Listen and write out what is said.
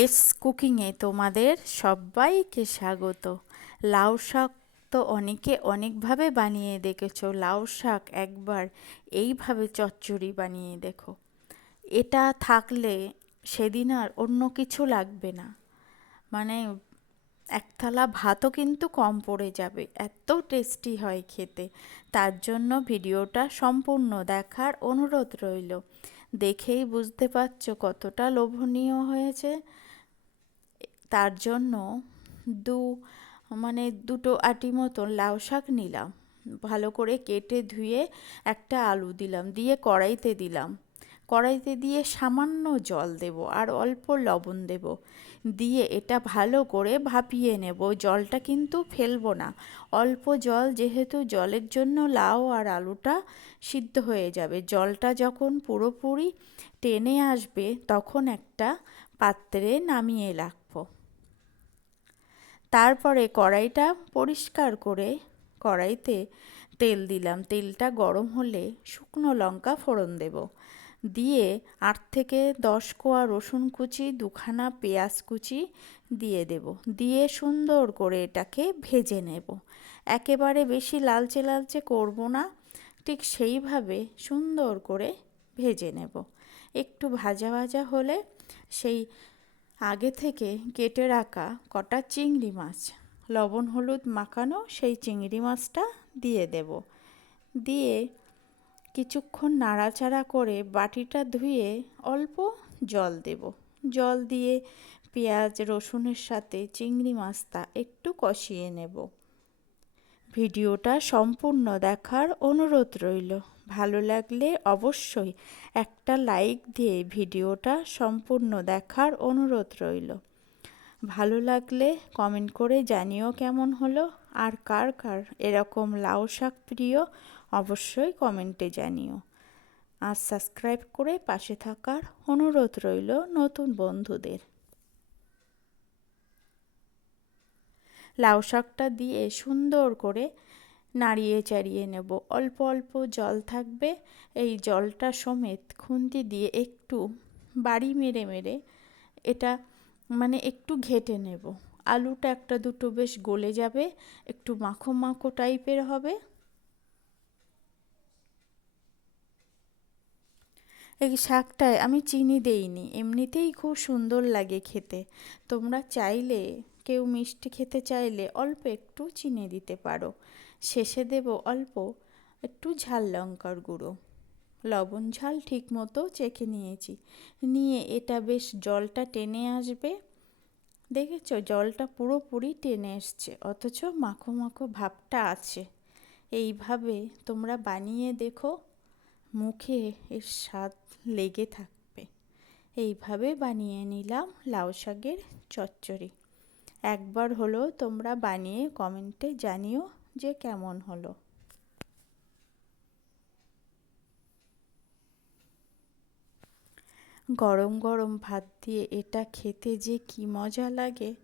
Less কুকিংয়ে তোমাদের সবাইকে স্বাগত। লাউ শাক তো অনেকে অনেকভাবে বানিয়ে দেখেছ। লাউ শাক একবার এইভাবে চচ্চড়ি বানিয়ে দেখো। এটা থাকলে সেদিন আর অন্য কিছু লাগবে না। মানে এক থালা ভাতও কিন্তু কম পড়ে যাবে। এত টেস্টি হয় খেতে। তার জন্য ভিডিওটা সম্পূর্ণ দেখার অনুরোধ রইল। দেখেই বুঝতে পারছ কতটা লোভনীয় হয়েছে। তার জন্য দু মানে দুটো আটি মতন লাউ শাক নিলাম। ভালো করে কেটে ধুয়ে একটা আলু দিলাম, দিয়ে কড়াইতে দিলাম। কড়াইতে দিয়ে সামান্য জল দেব আর অল্প লবণ দেব। দিয়ে এটা ভালো করে ভাপিয়ে নেব। জলটা কিন্তু ফেলব না। অল্প জল, যেহেতু জলের জন্য লাউ আর আলুটা সিদ্ধ হয়ে যাবে। জলটা যখন পুরোপুরি টেনে আসবে, তখন একটা পাত্রে নামিয়ে রাখব তারপরে কড়াইটা পরিষ্কার করে কড়াইতে তেল দিলাম। তেলটা গরম হলে শুকনো লঙ্কা ফোড়ন দেব। দিয়ে আট থেকে দশ কোয়া রসুন কুচি, দুখানা পেঁয়াজ কুচি দিয়ে দেব। দিয়ে সুন্দর করে এটাকে ভেজে নেব। একেবারে বেশি লালচে লালচে করব না, ঠিক সেইভাবে সুন্দর করে ভেজে নেব। একটু ভাজা ভাজা হলে সেই আগে থেকে কেটে রাখা কটা চিংড়ি মাছ? লবণ, হলুদ মাখানো সেই চিংড়ি মাছটা দিয়ে দেব। দিয়ে কিছুক্ষণ নাড়াচাড়া করে বাটিটা ধুয়ে অল্প জল দেব। জল দিয়ে পেঁয়াজ, রসুনের সাথে চিংড়ি মাছটা একটু কষিয়ে নেব। ভিডিওটা সম্পূর্ণ দেখার অনুরোধ রইল। ভালো লাগলে অবশ্যই একটা লাইক দিয়ে ভিডিওটা সম্পূর্ণ দেখার অনুরোধ রইল। ভালো লাগলে কমেন্ট করে জানিও কেমন হলো আর কার কার এরকম লাউ শাক প্রিয় অবশ্যই কমেন্টে জানিও। আর সাবস্ক্রাইব করে পাশে থাকার অনুরোধ রইল নতুন বন্ধুদের। লাউ শাকটা দিয়ে সুন্দর করে নাড়িয়ে চাড়িয়ে নেব। অল্প অল্প জল থাকবে। এই জলটা সমেত খুন্তি দিয়ে একটু বাড়ি মেরে মেরে এটা মানে একটু ঘেটে নেব। আলুটা একটা দুটো বেশ গলে যাবে, একটু মাখো মাখো টাইপের হবে। এই শাকটায় আমি চিনি দেইনি। এমনিতেই খুব সুন্দর লাগে খেতে। তোমরা চাইলে, কেউ মিষ্টি খেতে চাইলে অল্প একটু চিনি দিতে পারো। শেষে দেব অল্প একটু ঝাল লঙ্কার গুঁড়ো। লবণ ঝাল ঠিক মতো চেখে নিয়েছি। নিয়ে এটা বেশ জলটা টেনে আসবে। দেখেছ? জলটা পুরোপুরি টেনে এসছে, অথচ মাখো মাখো ভাবটা আছে। এইভাবে তোমরা বানিয়ে দেখো। মুখে এর স্বাদ লেগে থাকবে। এইভাবে বানিয়ে নিলাম লাউ শাকের চচ্চড়ি। একবার হলো তোমরা বানিয়ে কমেন্টে জানিও যে কেমন হলো। গরম গরম ভাত দিয়ে এটা খেতে যে কি মজা লাগে।